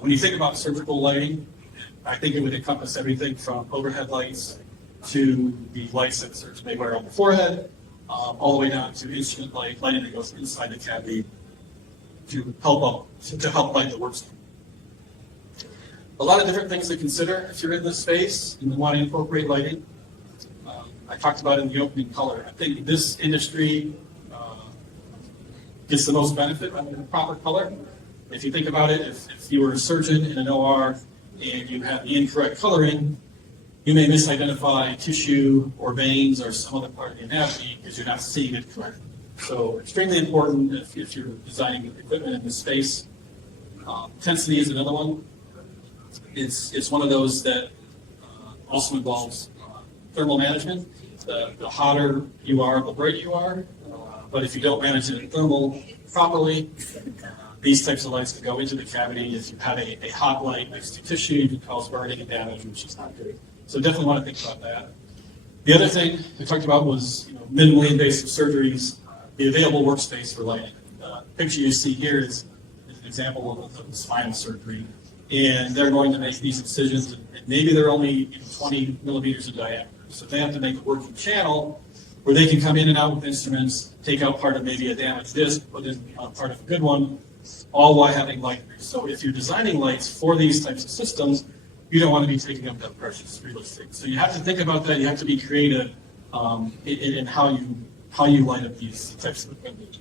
When you think about surgical lighting, I think it would encompass everything from overhead lights to the lights that surgeons may wear on the forehead, all the way down to instrument lighting that goes inside the cavity to help light the workstation. A lot of different things to consider if you're in this space and you want to incorporate lighting. I talked about in the opening color. I think this industry gets the most benefit from the proper color. If you think about it, if you were a surgeon in an OR and you have the incorrect coloring, you may misidentify tissue or veins or some other part of the anatomy because you're not seeing it correctly. So extremely important if you're designing equipment in this space. Intensity is another one. It's one of those that also involves thermal management. The hotter you are, the brighter you are. But if you don't manage it in thermal properly, these types of lights can go into the cavity. If you have a hot light next to tissue, you can cause burning and damage, which is not good. So definitely want to think about that. The other thing we talked about was minimally invasive surgeries, the available workspace for lighting. The picture you see here is an example of spinal surgery. And they're going to make these incisions, and maybe they're only 20 millimeters in diameter. So they have to make a working channel where they can come in and out with instruments, take out part of maybe a damaged disc, put in part of a good one, all while having light. So if you're designing lights for these types of systems, you don't want to be taking up that precious real estate. So you have to think about that. You have to be creative in how you light up these types of equipment.